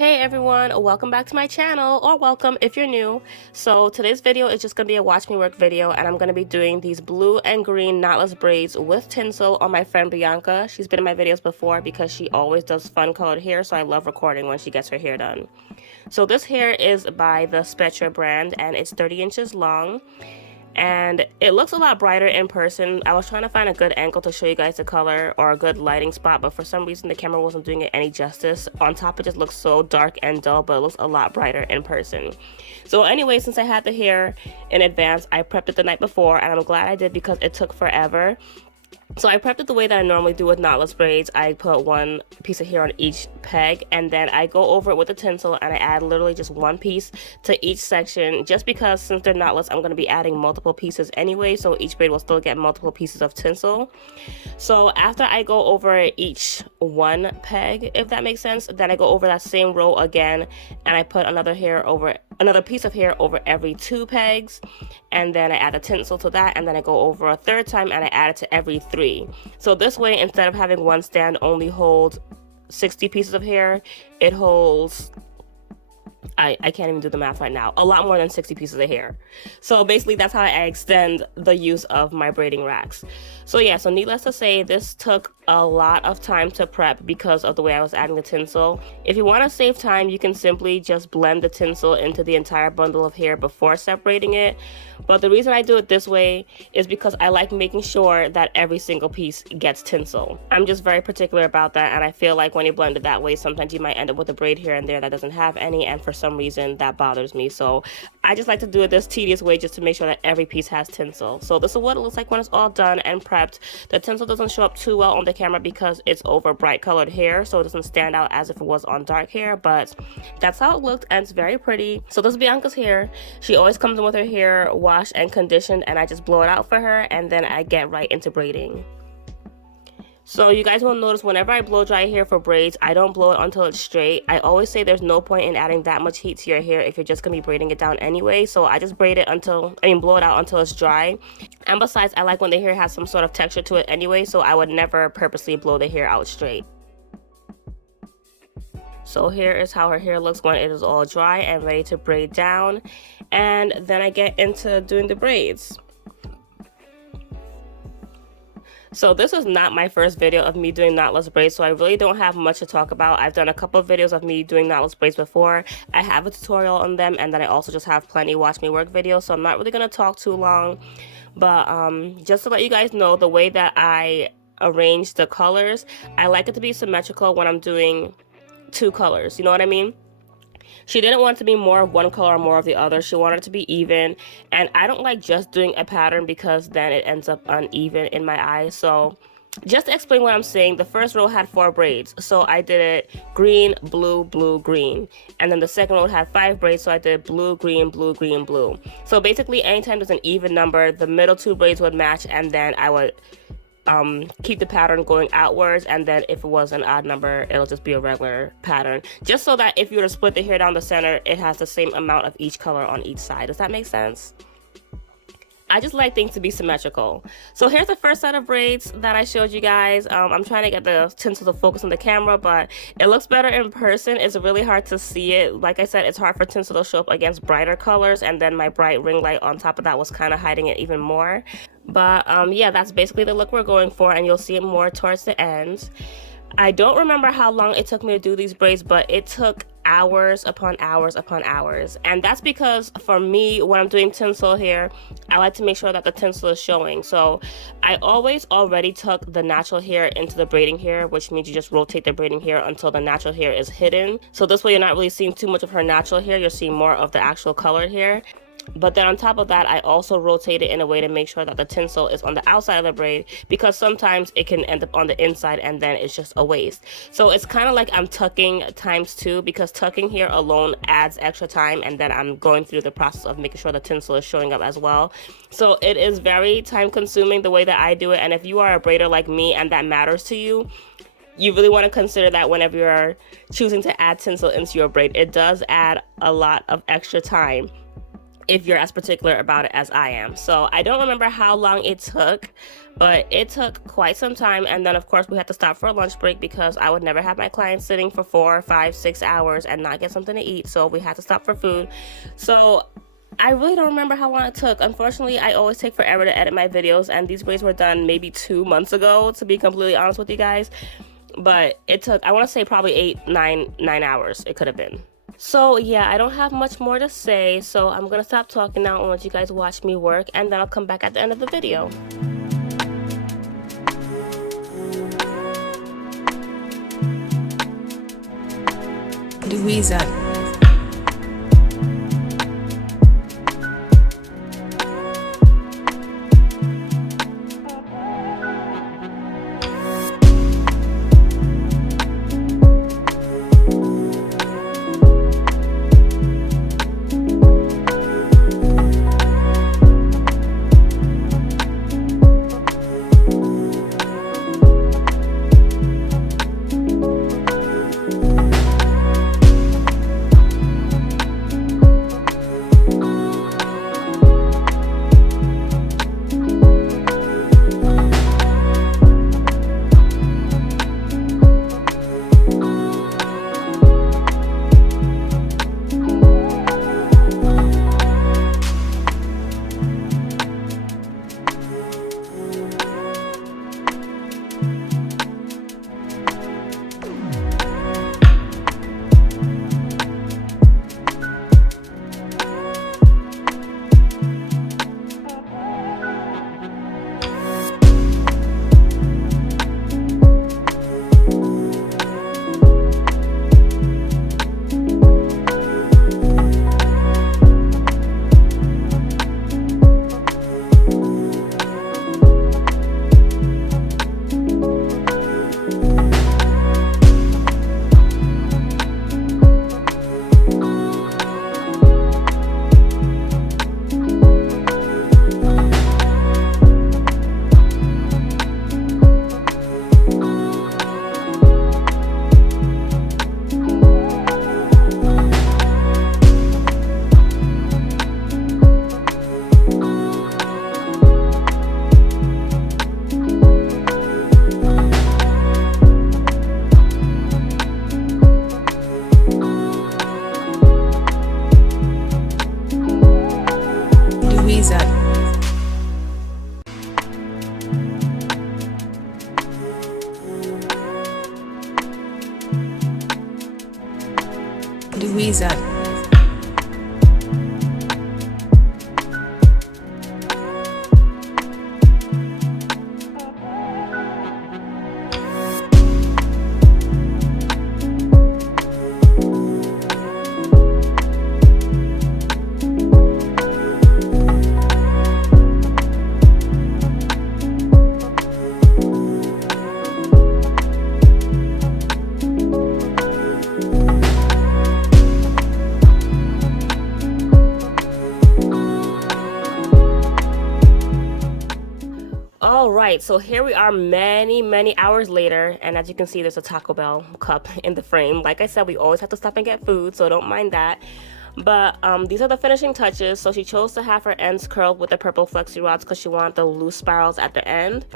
Hey everyone, welcome back to my channel, or welcome if you're new. So today's video is just going to be a watch me work video, and I'm going to be doing these blue and green knotless braids with tinsel on my friend Bianca. She's been in my videos before because she always does fun colored hair, so I love recording when she gets her hair done. So this hair is by the Spectra brand and it's 30 inches long. And it looks a lot brighter in person. I was trying to find a good angle to show you guys the color or a good lighting spot, but for some reason the camera wasn't doing it any justice. On top it just looks so dark and dull, but it looks a lot brighter in person. So anyway, since I had the hair in advance, I prepped it the night before, and I'm glad I did because it took forever. So I prepped it the way that I normally do with knotless braids. I put one piece of hair on each peg, and then I go over it with the tinsel, and I add literally just one piece to each section, just because since they're knotless, I'm going to be adding multiple pieces anyway, so each braid will still get multiple pieces of tinsel. So after I go over each one peg, if that makes sense, then I go over that same row again, and I put another piece of hair over every two pegs, and then I add the tinsel to that, and then I go over a third time and I add it to every three. So this way, instead of having one stand only hold 60 pieces of hair, it holds, I can't even do the math right now, a lot more than 60 pieces of hair. So basically that's how I extend the use of my braiding racks. So yeah, so needless to say, this took a lot of time to prep because of the way I was adding the tinsel. If you want to save time, you can simply just blend the tinsel into the entire bundle of hair before separating it. But the reason I do it this way is because I like making sure that every single piece gets tinsel. I'm just very particular about that, and I feel like when you blend it that way, sometimes you might end up with a braid here and there that doesn't have any, and for some reason that bothers me. So I just like to do it this tedious way just to make sure that every piece has tinsel. So this is what it looks like when it's all done and prepped. The tinsel doesn't show up too well on the camera because it's over bright colored hair, so it doesn't stand out as if it was on dark hair, but that's how it looked, and it's very pretty. So this is Bianca's hair. She always comes in with her hair washed and conditioned, and I just blow it out for her, and then I get right into braiding. So you guys will notice whenever I blow dry hair for braids, I don't blow it until it's straight. I always say there's no point in adding that much heat to your hair if you're just gonna be braiding it down anyway. So I just blow it out until it's dry. And besides, I like when the hair has some sort of texture to it anyway, so I would never purposely blow the hair out straight. So here is how her hair looks when it is all dry and ready to braid down. And then I get into doing the braids. So this is not my first video of me doing knotless braids, so I really don't have much to talk about. I've done a couple of videos of me doing knotless braids before. I have a tutorial on them, and then I also just have plenty watch me work videos, so I'm not really going to talk too long. But just to let you guys know, the way that I arrange the colors, I like it to be symmetrical when I'm doing two colors, you know what I mean? She didn't want it to be more of one color or more of the other. She wanted it to be even, and I don't like just doing a pattern because then it ends up uneven in my eyes. So just to explain what I'm saying, the first row had 4 braids, so I did it green, blue, blue, green, and then the second row had 5 braids, so I did blue, green, blue, green, blue. So basically anytime there's an even number, the middle 2 braids would match, and then I would keep the pattern going outwards, and then if it was an odd number, it'll just be a regular pattern, just so that if you were to split the hair down the center, it has the same amount of each color on each side. Does that make sense? I just like things to be symmetrical. So here's the first set of braids that I showed you guys. I'm trying to get the tinsel to focus on the camera, but it looks better in person. It's really hard to see it. Like I said, it's hard for tinsel to show up against brighter colors, and then my bright ring light on top of that was kind of hiding it even more. But yeah, that's basically the look we're going for, and you'll see it more towards the end. I don't remember how long it took me to do these braids, but it took hours upon hours upon hours. And that's because for me, when I'm doing tinsel hair, I like to make sure that the tinsel is showing. So I always already tuck the natural hair into the braiding hair, which means you just rotate the braiding hair until the natural hair is hidden. So this way you're not really seeing too much of her natural hair, you're seeing more of the actual colored hair. But then on top of that, I also rotate it in a way to make sure that the tinsel is on the outside of the braid, because sometimes it can end up on the inside and then it's just a waste. So it's kind of like I'm tucking ×2, because tucking here alone adds extra time, and then I'm going through the process of making sure the tinsel is showing up as well. So it is very time consuming the way that I do it, and if you are a braider like me and that matters to you, you really want to consider that whenever you're choosing to add tinsel into your braid. It does add a lot of extra time if you're as particular about it as I am. So I don't remember how long it took, but it took quite some time. And then of course we had to stop for a lunch break because I would never have my clients sitting for 4, 5, 6 hours and not get something to eat. So we had to stop for food. So I really don't remember how long it took. Unfortunately, I always take forever to edit my videos, and these braids were done maybe 2 months ago, to be completely honest with you guys. But it took, I want to say probably 8, 9 hours it could have been. So yeah, I don't have much more to say, so I'm gonna stop talking now and let you guys watch me work, and then I'll come back at the end of the video. Louisa. Louisa. Alright, so here we are many hours later, and as you can see, there's a Taco Bell cup in the frame. Like I said, we always have to stop and get food, so don't mind that. But these are the finishing touches. So she chose to have her ends curled with the purple flexi rods because she wanted the loose spirals at the end.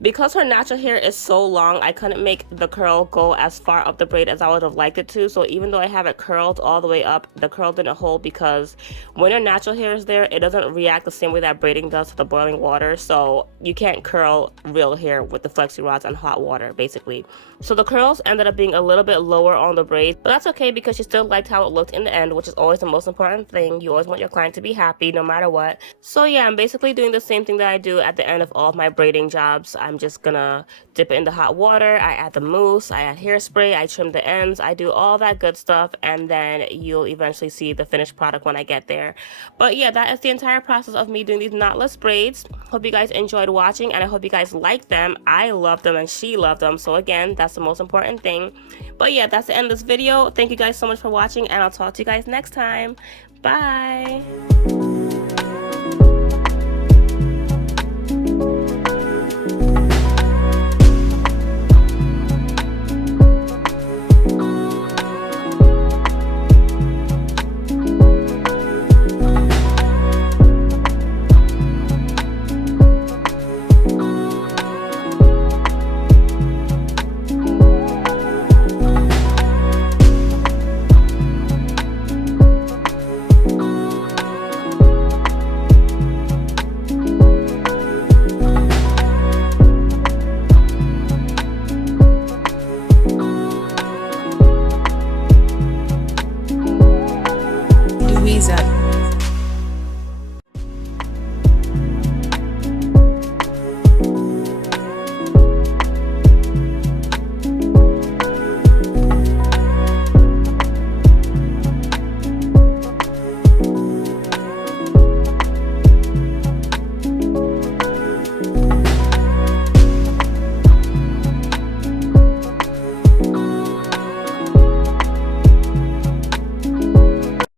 Because her natural hair is so long, I couldn't make the curl go as far up the braid as I would have liked it to. So even though I have it curled all the way up, the curl didn't hold because when her natural hair is there, it doesn't react the same way that braiding does to the boiling water. So you can't curl real hair with the flexi rods and hot water, basically. So the curls ended up being a little bit lower on the braid, but that's okay because she still liked how it looked in the end, which is always the most important thing. You always want your client to be happy no matter what. So yeah, I'm basically doing the same thing that I do at the end of all of my braiding jobs. I'm just gonna dip it in the hot water, I add the mousse, I add hairspray, I trim the ends, I do all that good stuff, and then you'll eventually see the finished product when I get there. But yeah, that is the entire process of me doing these knotless braids. Hope you guys enjoyed watching, and I hope you guys liked them. I love them and she loved them, so again, that's the most important thing. But yeah, that's the end of this video. Thank you guys so much for watching, and I'll talk to you guys next time. Bye.